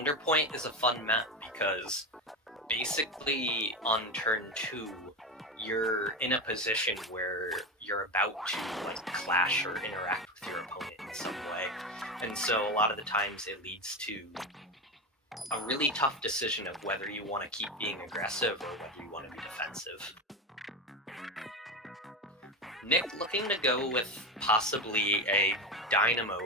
Underpoint is a fun map because basically on turn 2, you're in a position where you're about to like clash or interact with your opponent in some way. And so a lot of the times it leads to a really tough decision of whether you want to keep being aggressive or whether you want to be defensive. Nick looking to go with possibly a Dynamo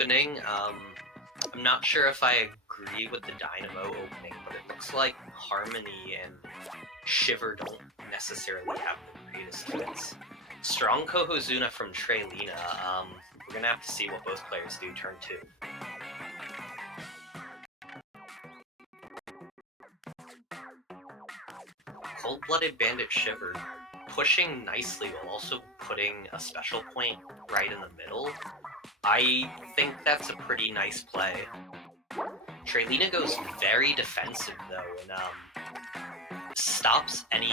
opening. I'm not sure if I agree with the Dynamo opening, but it looks like Harmony and Shiver don't necessarily have the greatest fits. Strong Kohozuna from Treylina. We're gonna have to see what both players do turn 2. Cold-Blooded Bandit Shiver pushing nicely while also putting a special point right in the middle. I think that's a pretty nice play. Treylina goes very defensive though, and stops any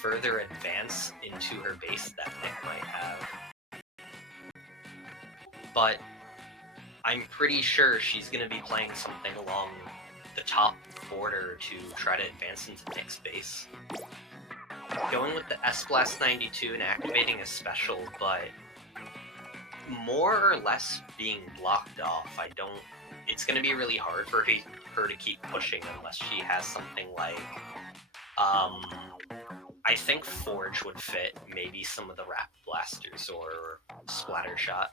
further advance into her base that Nick might have. But I'm pretty sure she's going to be playing something along the top border to try to advance into Nick's base. Going with the S-Blast 92 and activating a special, but more or less being blocked off. It's going to be really hard for her to keep pushing unless she has something like, I think Forge would fit, maybe some of the Rapid Blasters or Splatter Shot.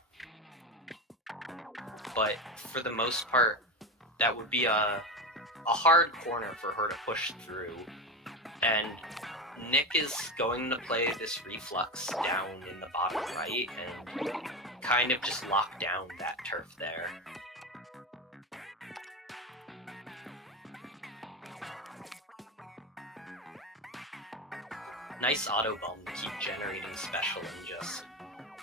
But for the most part, that would be a hard corner for her to push through. And Nick is going to play this Reflux down in the bottom right and kind of just lock down that turf there. Nice auto bomb to keep generating special and just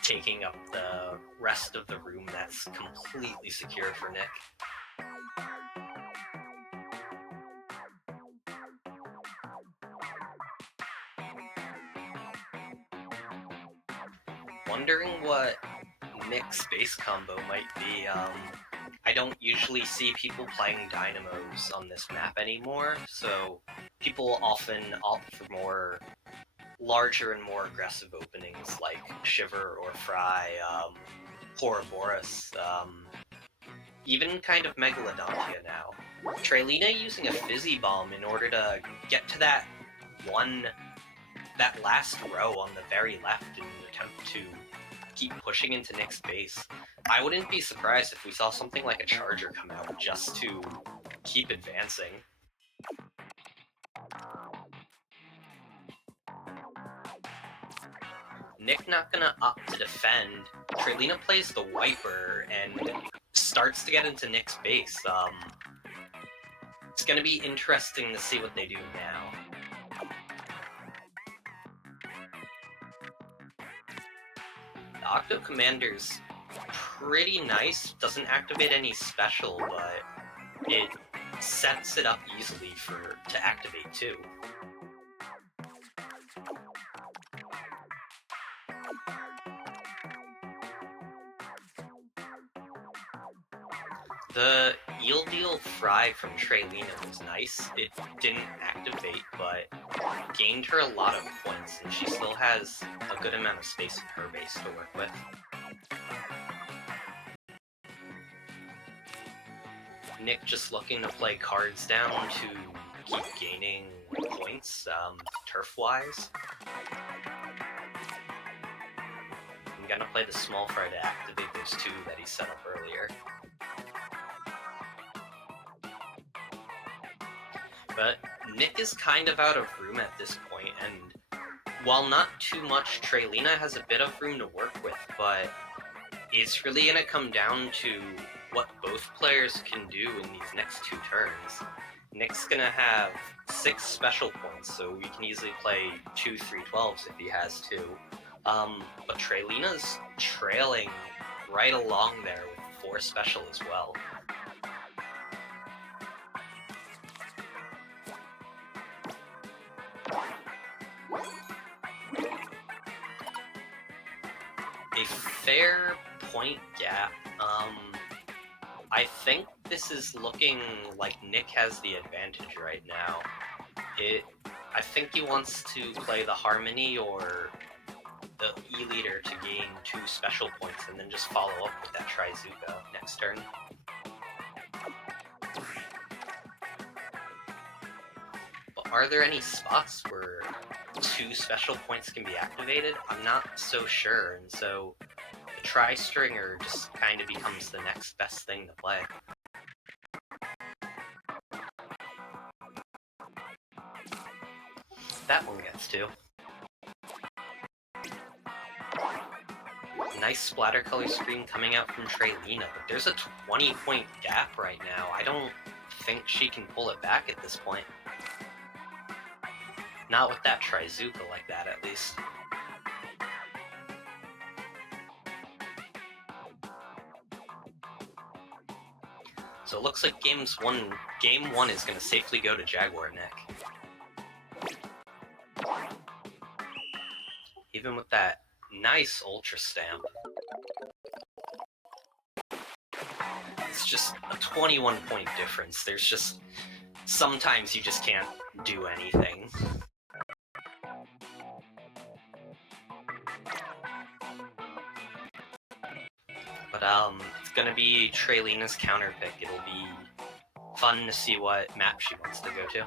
taking up the rest of the room that's completely secure for Nick. Wondering what Nick's base combo might be. I don't usually see people playing Dynamos on this map anymore, so people often opt for more larger and more aggressive openings like Shiver or Fry, Ouroboros, even kind of Megalodontia now. Treylina using a Fizzy Bomb in order to get to that last row on the very left in an attempt to keep pushing into Nick's base. I wouldn't be surprised if we saw something like a Charger come out just to keep advancing. Nick not gonna opt to defend. Treylina plays the Wiper and starts to get into Nick's base. It's gonna be interesting to see what they do now. The Octo Commander's pretty nice, doesn't activate any special, but it sets it up easily to activate too. The Eel Deal Fry from Treylina was nice. It didn't activate, but gained her a lot of points, and she still has a good amount of space in her base to work with. Nick just looking to play cards down to keep gaining points, turf-wise. I'm gonna play the Small Fry to activate those two that he set up earlier. But Nick is kind of out of room at this point, and while not too much, Treylina has a bit of room to work with, but it's really going to come down to what both players can do in these next two turns. Nick's going to have 6 special points, so we can easily play 2 3-12s if he has to. But Treylina's trailing right along there with 4 special as well. A fair point gap. I think this is looking like Nick has the advantage right now. I think he wants to play the Harmony or the E-Leader to gain 2 special points and then just follow up with that Trizooka next turn. But are there any spots where 2 special points can be activated? I'm not so sure, and so the Tri-Stringer just kind of becomes the next best thing to play. That one gets 2. Nice splatter color screen coming out from Treylina, but there's a 20-point gap right now. I don't think she can pull it back at this point. Not with that Trizooka like that, at least. So it looks like game 1 is going to safely go to jagrnick. Even with that nice Ultra Stamp. It's just a 21-point difference. There's just... sometimes you just can't do anything. But it's gonna be Treylina's counter pick. It'll be fun to see what map she wants to go to.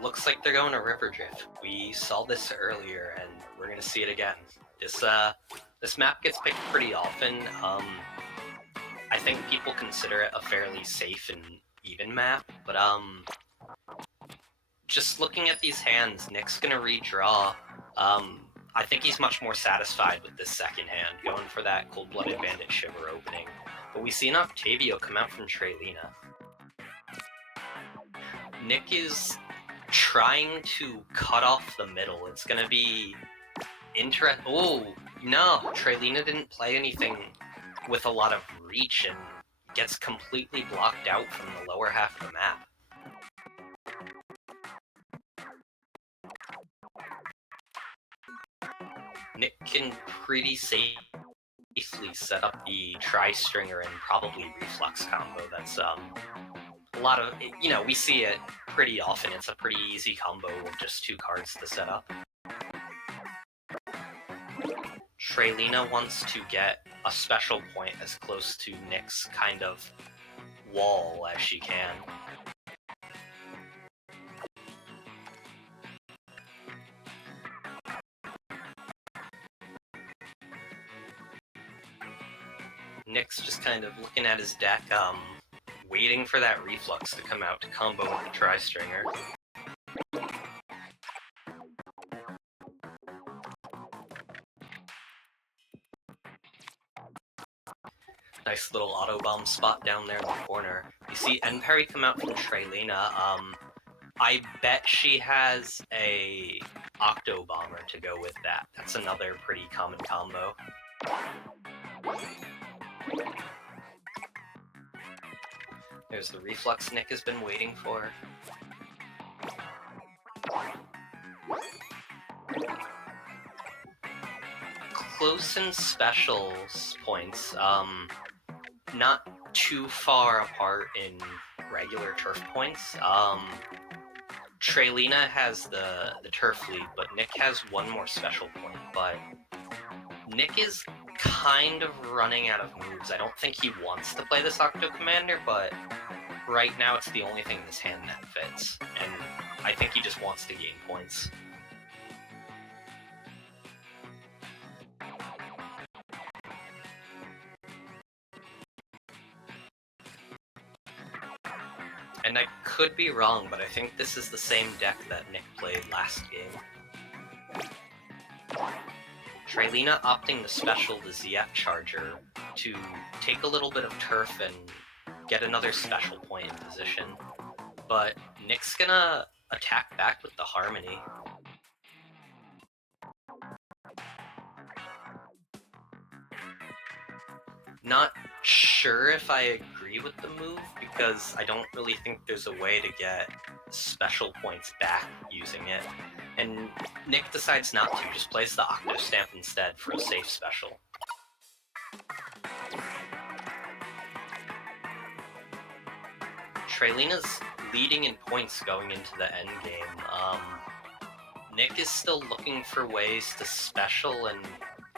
Looks like they're going to River Drift. We saw this earlier, and we're gonna see it again. This map gets picked pretty often. I think people consider it a fairly safe and even map, but just looking at these hands, Nick's gonna redraw. I think he's much more satisfied with this second hand, going for that Cold-Blooded Bandit Shiver opening. But we see an Octavio come out from Treylina. Nick is trying to cut off the middle. It's gonna be interesting. Oh, no, Treylina didn't play anything with a lot of reach and gets completely blocked out from the lower half of the map. Nick can pretty safely set up the Tri-Stringer and probably Reflux combo. That's a lot of, we see it pretty often. It's a pretty easy combo with just 2 cards to set up. Treylina wants to get a special point as close to Nick's kind of wall as she can. Nick's just kind of looking at his deck, waiting for that Reflux to come out to combo with the Tri-Stringer. Nice little auto bomb spot down there in the corner. You see Enperry come out from Treylina. I bet she has a Octo Bomber to go with that. That's another pretty common combo. There's the Reflux Nick has been waiting for. Close and specials points, not too far apart in regular turf points. Treylina has the turf lead, but Nick has 1 more special point, but Nick is kind of running out of moves. I don't think he wants to play this Octo Commander, but right now it's the only thing in his hand that fits, and I think he just wants to gain points. And I could be wrong, but I think this is the same deck that Nick played last game. Treylina opting to special the ZF Charger to take a little bit of turf and get another special point in position. But Nick's gonna attack back with the Harmony. Not sure if I agree agree with the move because I don't really think there's a way to get special points back using it. And Nick decides not to, just plays the Octo Stamp instead for a safe special. Treylina's leading in points going into the endgame. Nick is still looking for ways to special and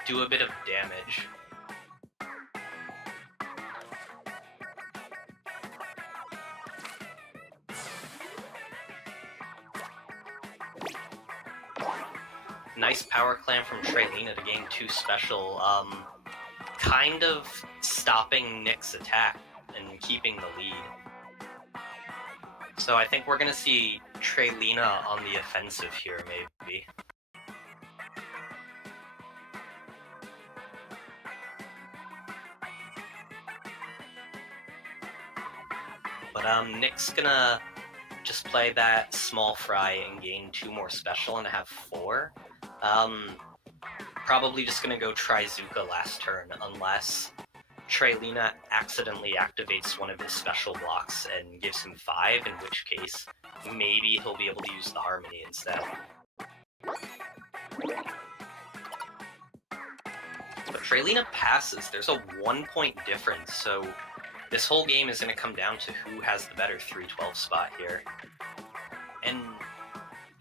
do a bit of damage. Nice power clam from Treylina to gain 2 special, kind of stopping Nick's attack and keeping the lead. So I think we're going to see Treylina on the offensive here, maybe. But Nick's gonna just play that small fry and gain 2 more special and have 4. Probably just gonna go Tryzuka last turn, unless Treylina accidentally activates one of his special blocks and gives him 5, in which case maybe he'll be able to use the Harmony instead. But Treylina passes. There's a 1-point difference, so this whole game is going to come down to who has the better 312 spot here. And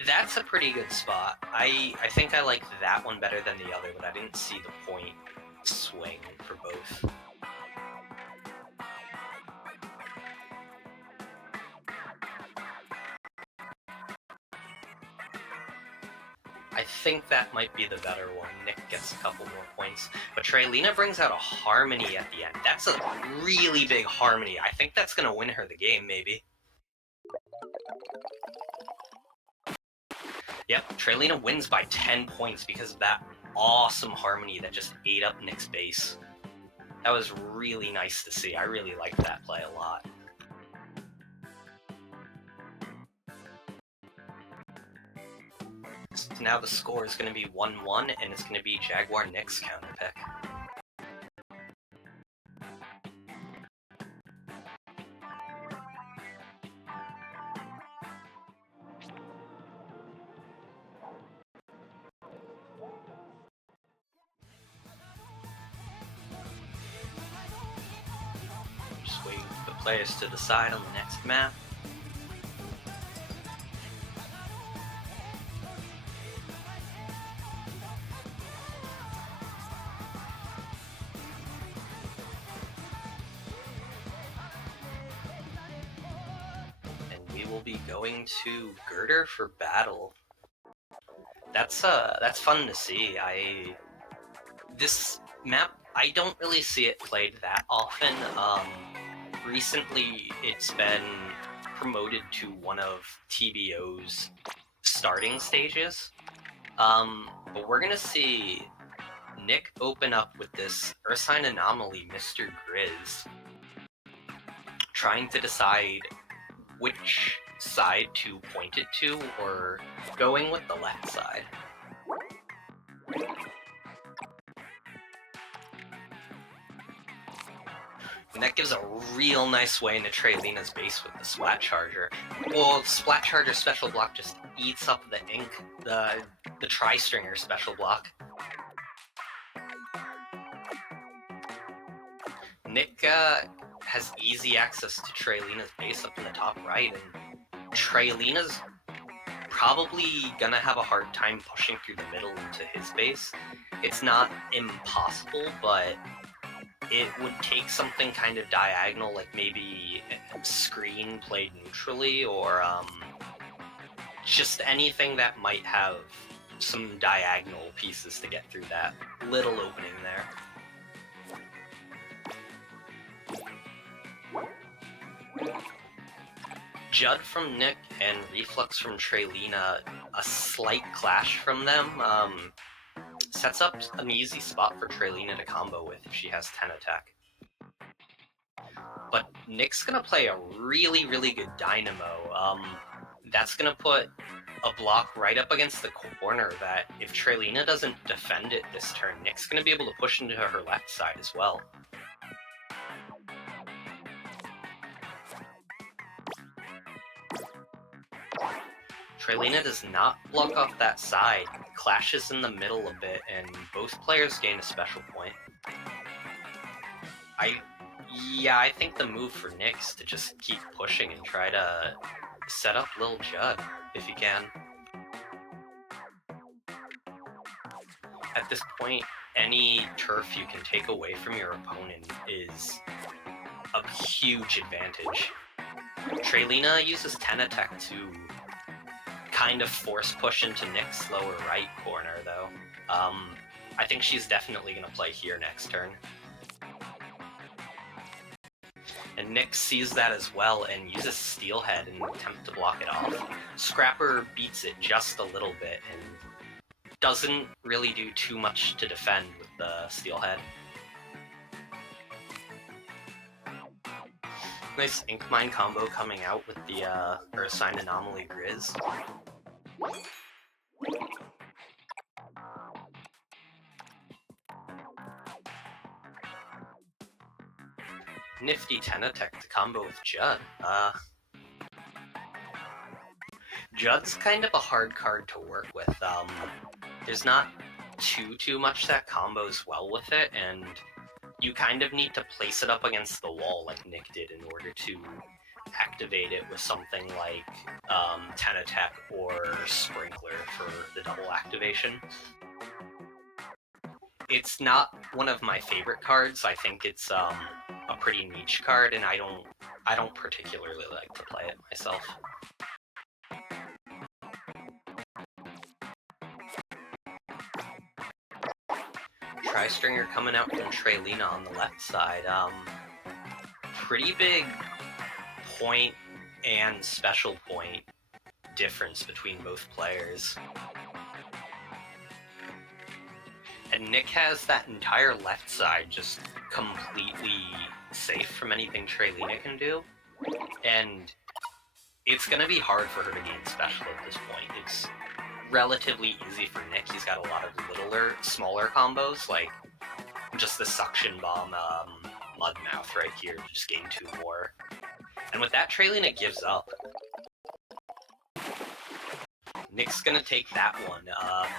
that's a pretty good spot. I think I like that one better than the other, but I didn't see the point swing for both. I think that might be the better one. Nick gets a couple more points. But Treylina brings out a Harmony at the end. That's a really big Harmony. I think that's going to win her the game, maybe. Yep, Treylina wins by 10 points because of that awesome Harmony that just ate up Nick's base. That was really nice to see. I really liked that play a lot. So now the score is going to be 1-1, and it's going to be jagrnick's counter pick. Just waiting for the players to decide on the next map. Will be going to Girder for battle. That's fun to see. This map, I don't really see it played that often. Recently it's been promoted to one of TBO's starting stages. But we're gonna see Nick open up with this Ursine Anomaly, Mr. Grizz, trying to decide which side to point it to, or going with the left side. And that gives a real nice way into Treylina's base with the Splat Charger. Well, Splat Charger special block just eats up the ink, the Tri-Stringer special block. Nick has easy access to Treylina's base up in the top right, and Treylina's probably gonna have a hard time pushing through the middle into his base. It's not impossible, but it would take something kind of diagonal, like maybe a screen played neutrally, or just anything that might have some diagonal pieces to get through that little opening there. Judd from Nick and Reflux from Treylina, a slight clash from them, sets up an easy spot for Treylina to combo with if she has 10 attack. But Nick's gonna play a really, really good Dynamo. That's gonna put a block right up against the corner that if Treylina doesn't defend it this turn, Nick's gonna be able to push into her left side as well. Treylina does not block off that side, clashes in the middle a bit, and both players gain a special point. I think the move for Nick's to just keep pushing and try to set up Lil Judd, if you can. At this point, any turf you can take away from your opponent is a huge advantage. Treylina uses Tenatech to kind of force push into Nick's lower right corner, though. I think she's definitely going to play here next turn. And Nick sees that as well and uses Steelhead in an attempt to block it off. Scrapper beats it just a little bit and doesn't really do too much to defend with the Steelhead. Nice Ink Mine combo coming out with the Earth Sign Anomaly Grizz. Nifty Tenatech to combo with Judd. Judd's kind of a hard card to work with. There's not too much that combos well with it, and you kind of need to place it up against the wall like Nick did in order to activate it with something like Tenatech or Sprinkler for the double activation. It's not one of my favorite cards. I think it's a pretty niche card, and I don't particularly like to play it myself. Tri-Stringer coming out from Treylina on the left side. Pretty big point and special point difference between both players. And Nick has that entire left side just completely safe from anything Treylina can do. And it's going to be hard for her to gain special at this point. It's relatively easy for Nick. He's got a lot of smaller combos, like just the Suction Bomb Mudmouth right here to just gain 2 more. And with that, Treylina gives up. Nick's gonna take that one.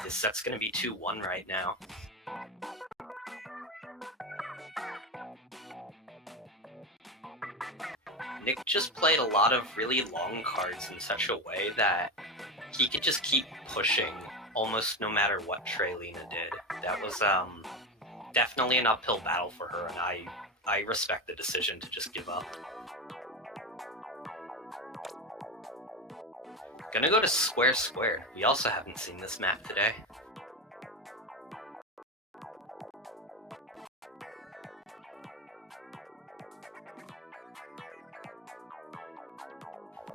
This set's gonna be 2-1 right now. Nick just played a lot of really long cards in such a way that he could just keep pushing almost no matter what Treylina did. That was definitely an uphill battle for her, and I respect the decision to just give up. Gonna go to Square Squared. We also haven't seen this map today.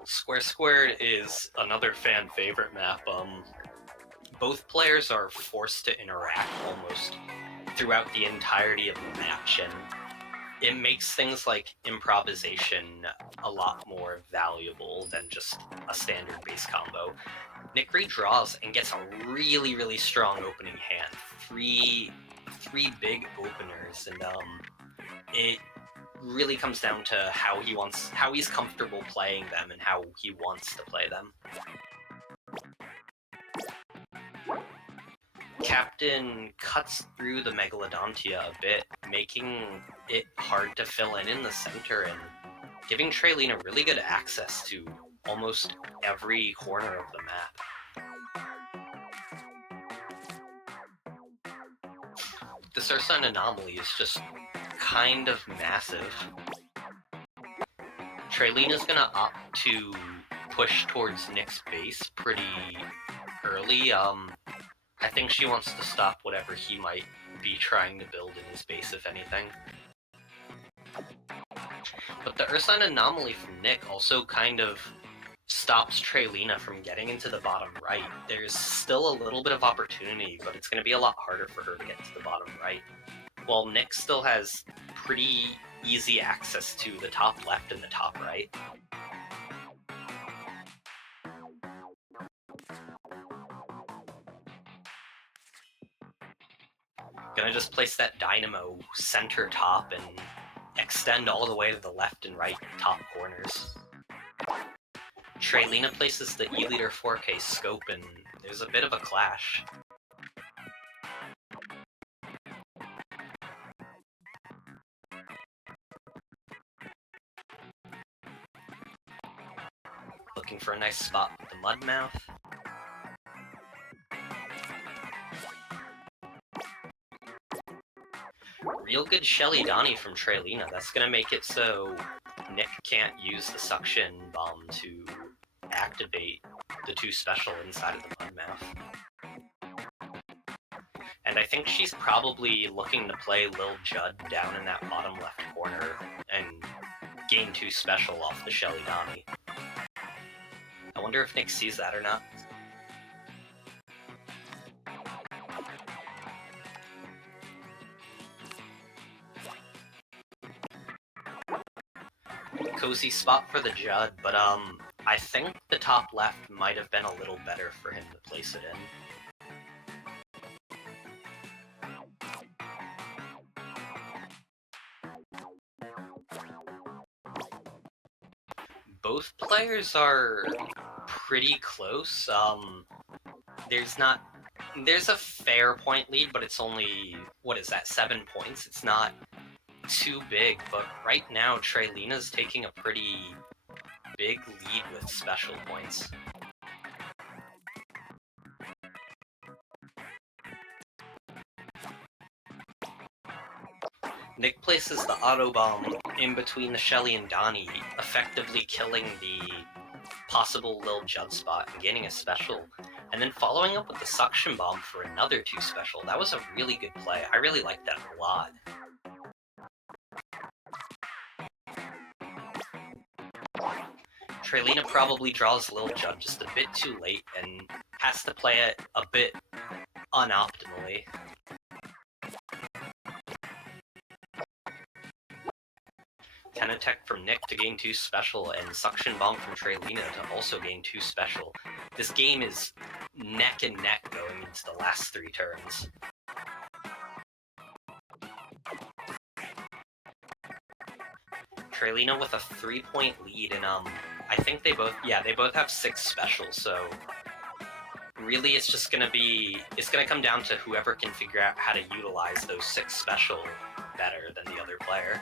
Square Squared is another fan favorite map. Both players are forced to interact almost throughout the entirety of the match, and it makes things like improvisation a lot more valuable than just a standard base combo. Nick redraws and gets a really strong opening hand. Three big openers, and it really comes down to how he's comfortable playing them and how he wants to play them. Captain cuts through the Megalodontia a bit, making it hard to fill in the center and giving Treylina really good access to almost every corner of the map. This Ursine Anomaly is just kind of massive. Treylina's gonna opt to push towards Nick's base pretty early. I think she wants to stop whatever he might be trying to build in his base, if anything. But the Ursine Anomaly from Nick also kind of stops Treylina from getting into the bottom right. There's still a little bit of opportunity, but it's going to be a lot harder for her to get to the bottom right. While Nick still has pretty easy access to the top left and the top right. Gonna just place that Dynamo center top and extend all the way to the left and right top corners. Treylina places the E-Leader 4K scope, and there's a bit of a clash. Looking for a nice spot with the Mudmouth. Real good Shelly Donnie from Treylina. That's gonna make it so Nick can't use the suction bomb to activate the 2 special inside of the Mudmouth. And I think she's probably looking to play Lil Judd down in that bottom left corner and gain 2 special off the Shelly Donnie. I wonder if Nick sees that or not. Cozy spot for the Judd, but I think the top left might have been a little better for him to place it in. Both players are pretty close. There's a fair point lead, but it's only, what is that, 7 points? It's not too big, but right now Treylina's taking a pretty big lead with special points. Nick places the auto bomb in between the Shelly and Donnie, effectively killing the possible Lil Judd spot and gaining a special, and then following up with the suction bomb for another 2 special. That was a really good play. I really liked that a lot. Treylina probably draws Lil Judd just a bit too late and has to play it a bit unoptimally. Tech from Nick to gain 2 special, and Suction Bomb from Treylina to also gain 2 special. This game is neck and neck going into the last 3 turns. Treylina with a 3-point lead, and I think they both have 6 specials, so really it's just gonna come down to whoever can figure out how to utilize those 6 special better than the other player.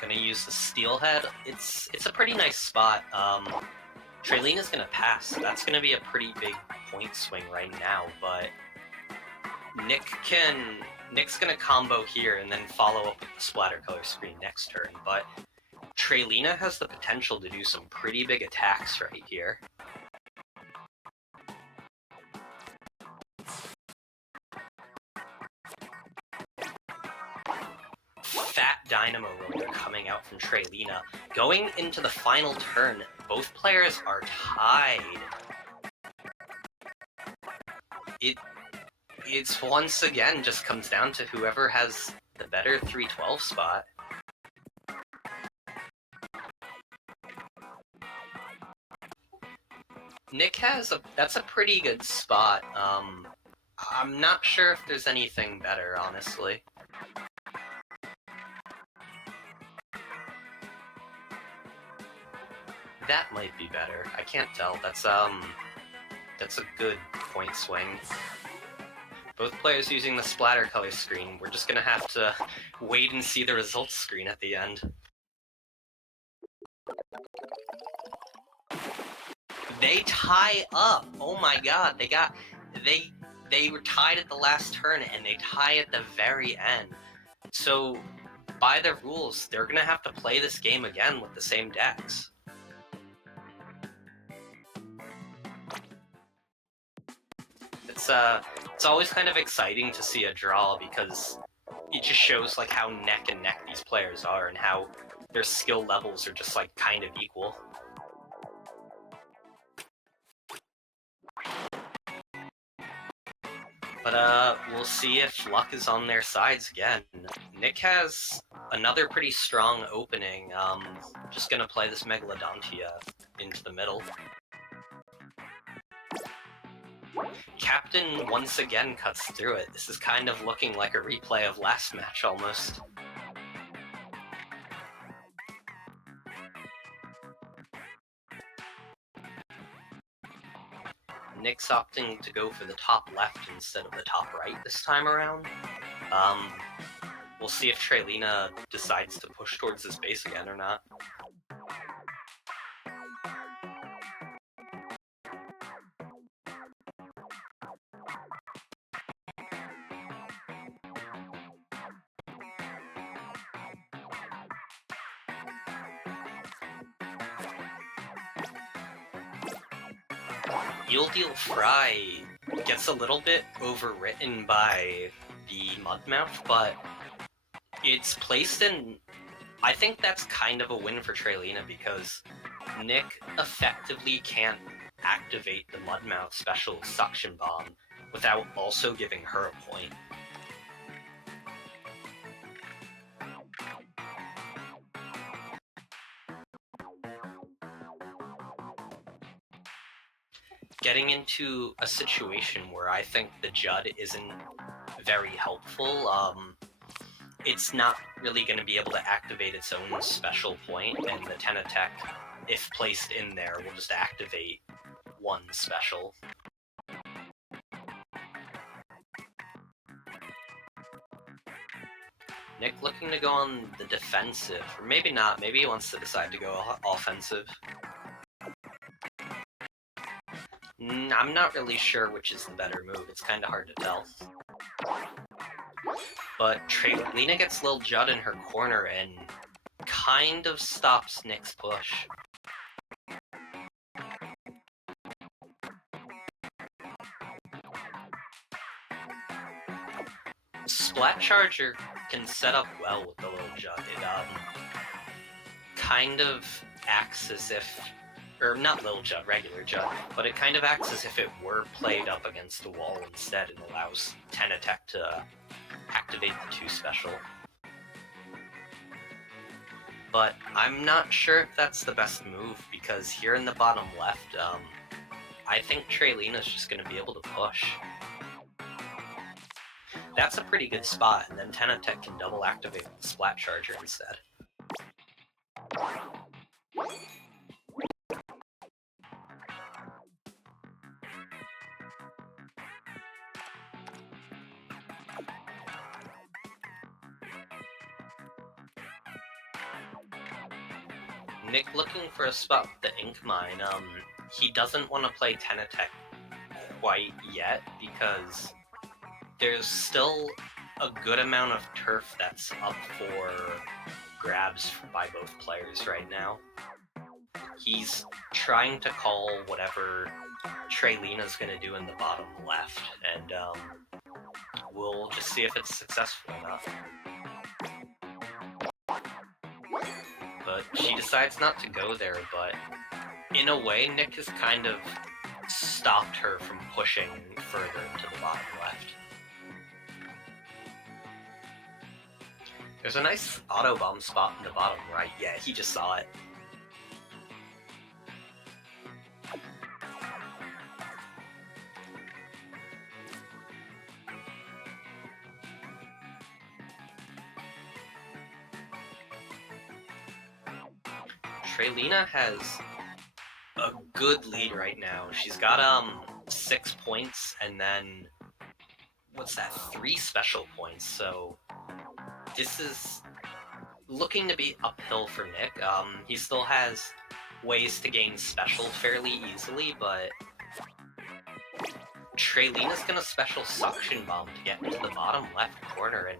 Gonna use the Steelhead. It's a pretty nice spot. Treylina's gonna pass. That's gonna be a pretty big point swing right now, but Nick's gonna combo here and then follow up with the splatter color screen next turn, but Treylina has the potential to do some pretty big attacks right here. Fat Dynamo Roller coming out from Treylina. Going into the final turn, both players are tied. It's once again just comes down to whoever has the better 312 spot. Nick that's a pretty good spot. I'm not sure if there's anything better, honestly. That might be better. I can't tell. That's a good point swing. Both players using the splatter color screen. We're just gonna have to wait and see the results screen at the end. They tie up. Oh my god, they were tied at the last turn and they tie at the very end. So by the rules, they're gonna have to play this game again with the same decks. It's always kind of exciting to see a draw because it just shows like how neck and neck these players are and how their skill levels are just like kind of equal. But we'll see if luck is on their sides again. Nick has another pretty strong opening. Just gonna play this Megalodontia into the middle. Captain once again cuts through it. This is kind of looking like a replay of last match almost. Nick's opting to go for the top left instead of the top right this time around. We'll see if Treylina decides to push towards his base again or not. Deal Fry gets a little bit overwritten by the Mudmouth, but it's placed in... I think that's kind of a win for Treylina because Nick effectively can't activate the Mudmouth special Suction Bomb without also giving her a point. Getting into a situation where I think the Judd isn't very helpful. It's not really going to be able to activate its own special point, and the Tenatech, if placed in there, will just activate one special. Nick looking to go on the defensive, or maybe not, maybe he wants to decide to go offensive. I'm not really sure which is the better move, it's kind of hard to tell. But Treylina gets Lil Judd in her corner and kind of stops Nick's push. Splat Charger can set up well with the Lil Judd. It kind of acts as if... or not Lil Judd, regular Judd, but it kind of acts as if it were played up against the wall instead and allows Tenatech to activate the 2 special. But I'm not sure if that's the best move, because here in the bottom left, I think Treylina's just going to be able to push. That's a pretty good spot, and then Tenatech can double activate the Splat Charger instead. Nick looking for a spot with the Ink Mine. He doesn't want to play Tenatech quite yet because there's still a good amount of turf that's up for grabs by both players right now. He's trying to call whatever Treylina's going to do in the bottom left, and we'll just see if it's successful enough. But she decides not to go there, but in a way, Nick has kind of stopped her from pushing further into the bottom left. There's a nice auto bomb spot in the bottom right. Yeah, he just saw it. Treylina has a good lead right now. She's got 6 points and then what's that, 3 special points. So this is looking to be uphill for Nick. He still has ways to gain special fairly easily, but Treylina's gonna special Suction Bomb to get into the bottom left corner, and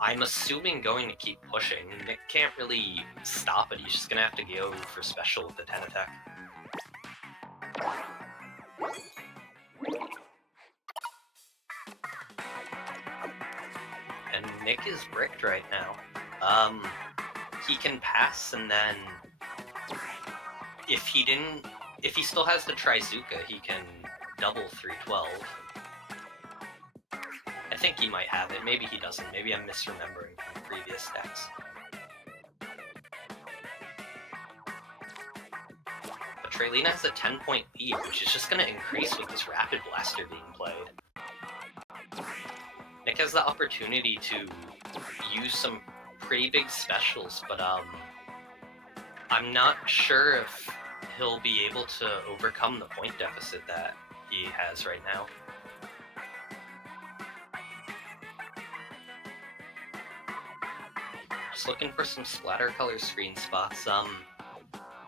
I'm assuming going to keep pushing. Nick can't really stop it. He's just gonna have to go for special with the Tenatech. And Nick is bricked right now. He can pass, and then if he still has the Trizuka, he can double 312. I think he might have it. Maybe he doesn't. Maybe I'm misremembering from previous decks. But Treylina has a 10-point lead, which is just going to increase with this Rapid Blaster being played. Nick has the opportunity to use some pretty big specials, but I'm not sure if he'll be able to overcome the point deficit that he has right now. Just looking for some splatter color screen spots.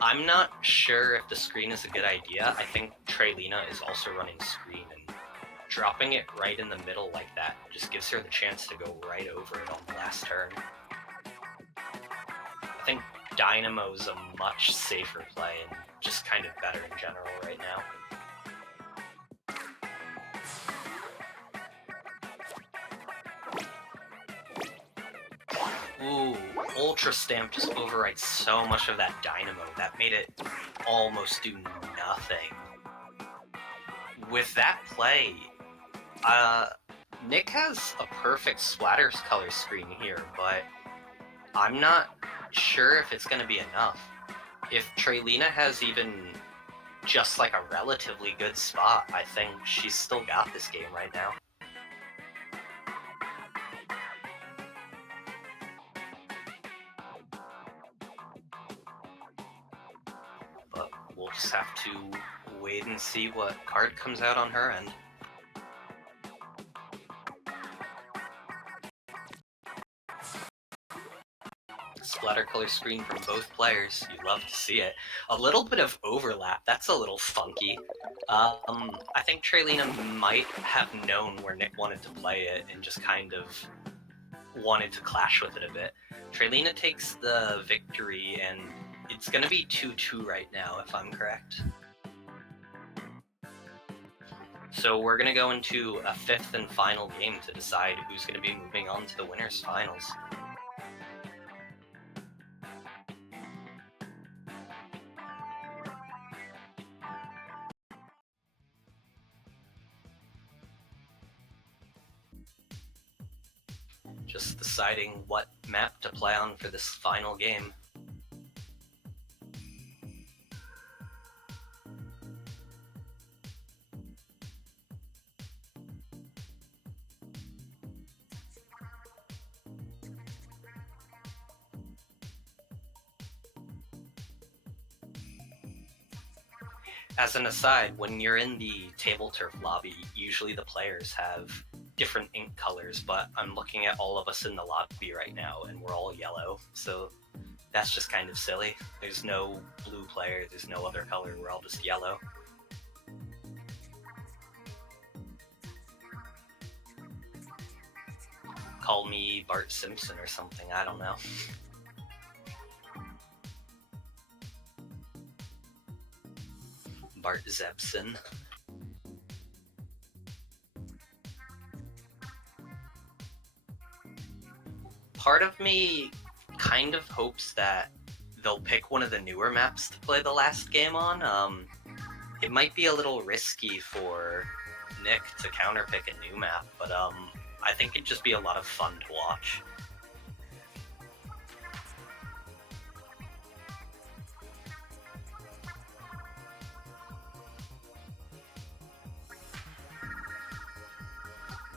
I'm not sure if the screen is a good idea. I think Treylina is also running screen, and dropping it right in the middle like that just gives her the chance to go right over it on the last turn. I think Dynamo's a much safer play and just kind of better in general right now. Ooh, Ultra Stamp just overwrites so much of that Dynamo. That made it almost do nothing. With that play, Nick has a perfect splatter color screen here, but I'm not sure if it's going to be enough. If Treylina has even just like a relatively good spot, I think she's still got this game right now. But we'll just have to wait and see what card comes out on her end. Splatter color screen from both players. You love to see it. A little bit of overlap. That's a little funky. I think Treylina might have known where Nick wanted to play it and just kind of wanted to clash with it a bit. Treylina takes the victory, and it's going to be 2-2 right now, if I'm correct. So we're going to go into a fifth and final game to decide who's going to be moving on to the winners' finals. Just deciding what map to play on for this final game. As an aside, when you're in the Tableturf lobby, usually the players have different ink colors, but I'm looking at all of us in the lobby right now, and we're all yellow, so that's just kind of silly. There's no blue player, there's no other color, we're all just yellow. Call me Bart Simpson or something, I don't know. Bart Zebson. Part of me kind of hopes that they'll pick one of the newer maps to play the last game on. It might be a little risky for Nick to counterpick a new map, but I think it'd just be a lot of fun to watch.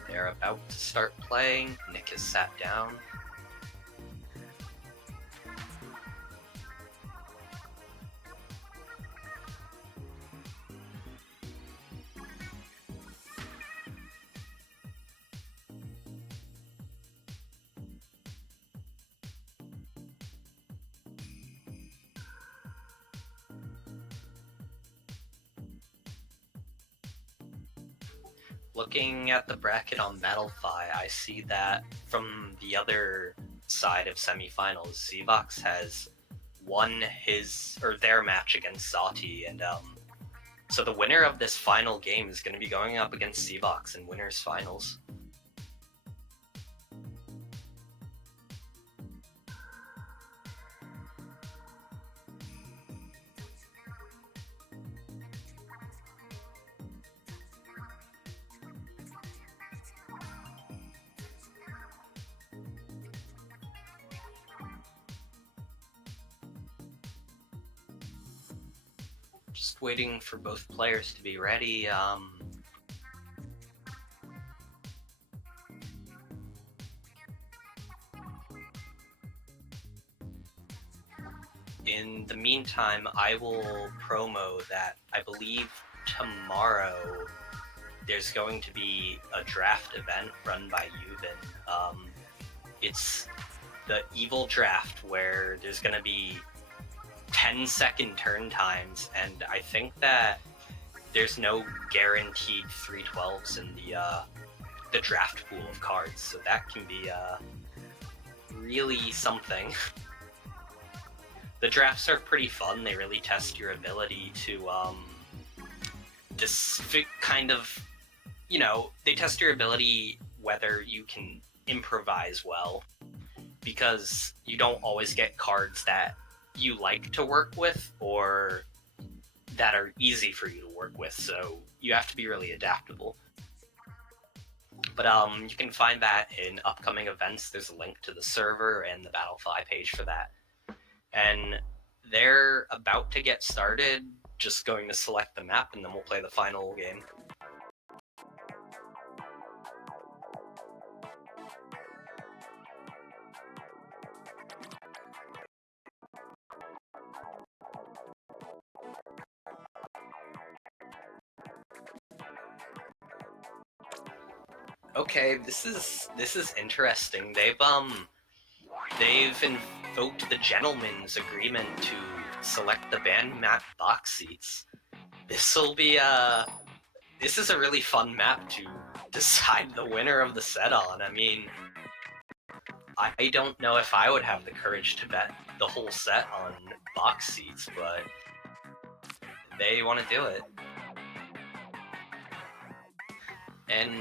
They're about to start playing. Nick has sat down. Looking at the bracket on Battlefy, I see that from the other side of semifinals, Zvox has won their match against Zati, and so the winner of this final game is going to be going up against Zvox in winners finals. Just waiting for both players to be ready. In the meantime, I will promo that I believe tomorrow there's going to be a draft event run by Yubin. It's the evil draft where there's going to be 10-second turn times, and I think that there's no guaranteed 312s in the draft pool of cards, so that can be really something. The drafts are pretty fun. They really test your ability to kind of, they test your ability whether you can improvise well, because you don't always get cards that you like to work with or that are easy for you to work with, so you have to be really adaptable. But you can find that in upcoming events. There's a link to the server and the Battlefy page for that. And they're about to get started, just going to select the map, and then we'll play the final game. Okay, this is interesting. They've invoked the gentleman's agreement to select the band map box seats. This is a really fun map to decide the winner of the set on. I mean, I don't know if I would have the courage to bet the whole set on box seats, but they want to do it. And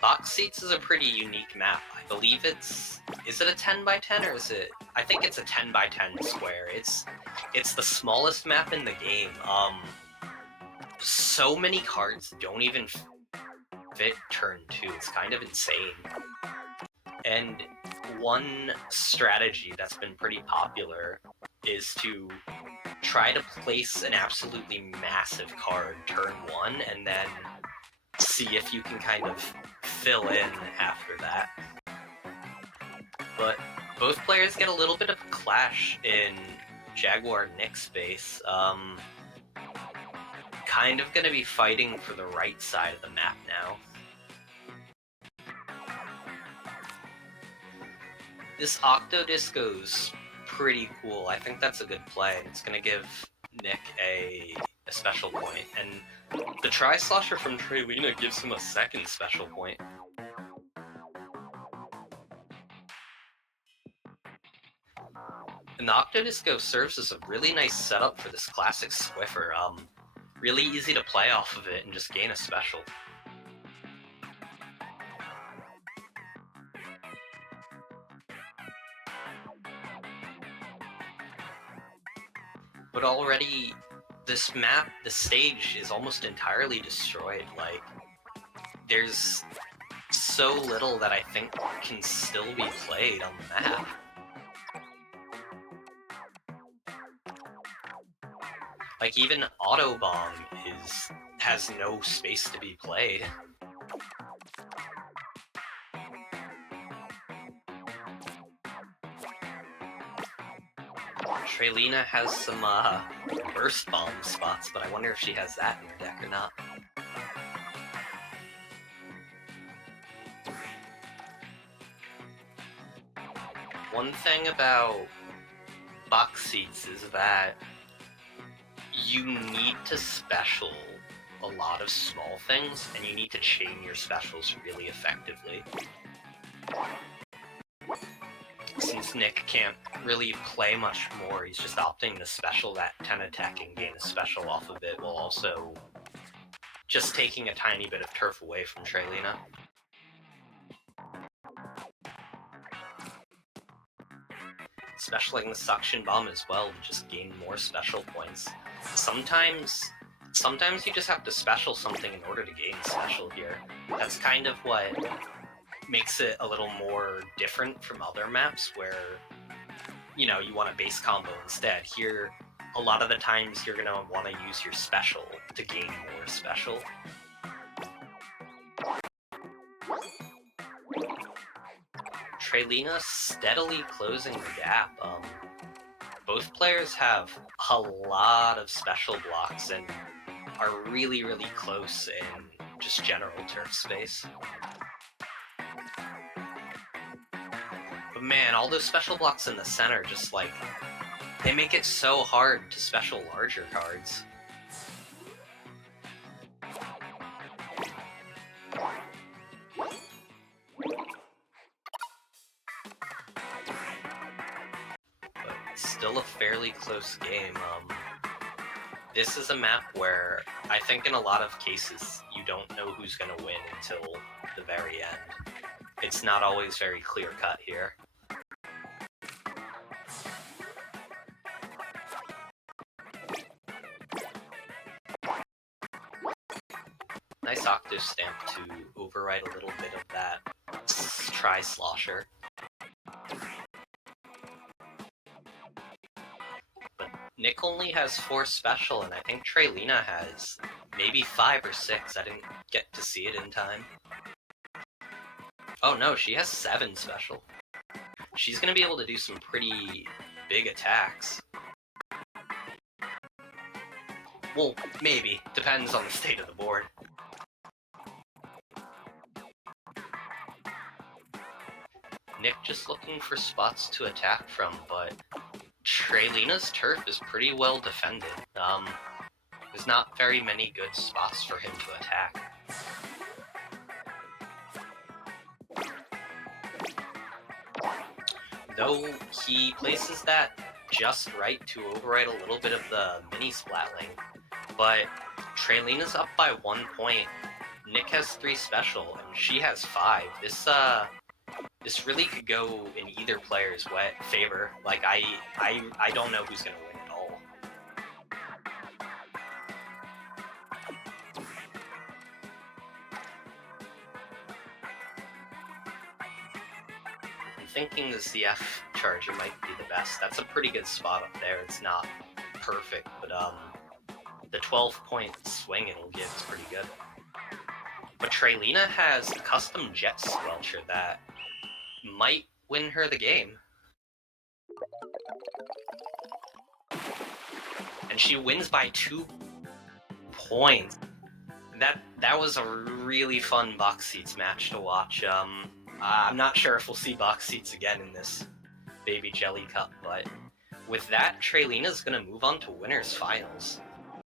box seats is a pretty unique map. I believe is it a 10 by 10 or is it? I think it's a 10 by 10 square. It's the smallest map in the game. So many cards don't even fit turn 2. It's kind of insane. And one strategy that's been pretty popular is to try to place an absolutely massive card turn 1 and then see if you can kind of fill in after that. But both players get a little bit of a clash in jagrnick space. Kind of going to be fighting for the right side of the map now. This Octodisco's pretty cool. I think that's a good play. It's going to give Nick a special point, and the Tri-Slosher from Treylina gives him a second special point. And the Octodisco serves as a really nice setup for this classic Swiffer. Really easy to play off of it and just gain a special. But already, this map, the stage, is almost entirely destroyed. Like, there's so little that I think can still be played on the map. Like, even Autobomb has no space to be played. Treylina has some burst bomb spots, but I wonder if she has that in her deck or not. One thing about box seats is that you need to special a lot of small things, and you need to chain your specials really effectively. Since Nick can't really play much more, he's just opting to special that 10 attack and gain a special off of it, while also just taking a tiny bit of turf away from Treylina. Specialing the suction bomb as well to just gain more special points. Sometimes you just have to special something in order to gain special here. That's kind of what makes it a little more different from other maps where, you know, you want a base combo instead. Here, a lot of the times you're gonna want to use your special to gain more special. Treylina steadily closing the gap. Both players have a lot of special blocks and are really, really close in just general turf space. But man, all those special blocks in the center just like, they make it so hard to special larger cards. But still a fairly close game. This is a map where I think in a lot of cases you don't know who's going to win until the very end. It's not always very clear-cut here. Nice Octo Stamp to override a little bit of that Tri-Slosher. But Nick only has 4 special, and I think Treylina has maybe 5 or 6. I didn't get to see it in time. Oh no, she has 7 special. She's gonna be able to do some pretty big attacks. Well, maybe. Depends on the state of the board. Nick just looking for spots to attack from, but Treylina's turf is pretty well defended. There's not very many good spots for him to attack. Though he places that just right to override a little bit of the mini splatling, but Treylina's up by 1 point. Nick has 3 special, and she has 5. This really could go in either player's favor. Like, I don't know who's gonna win at all. I'm thinking the ZF Charger might be the best. That's a pretty good spot up there. It's not perfect, but the 12-point swing it'll give is pretty good. But Treylina has a custom Jet Squelcher that might win her the game. And she wins by 2 points. That was a really fun box seats match to watch. I'm not sure if we'll see box seats again in this Baby Jelly Cup, but with that, Treylina's gonna move on to winners finals.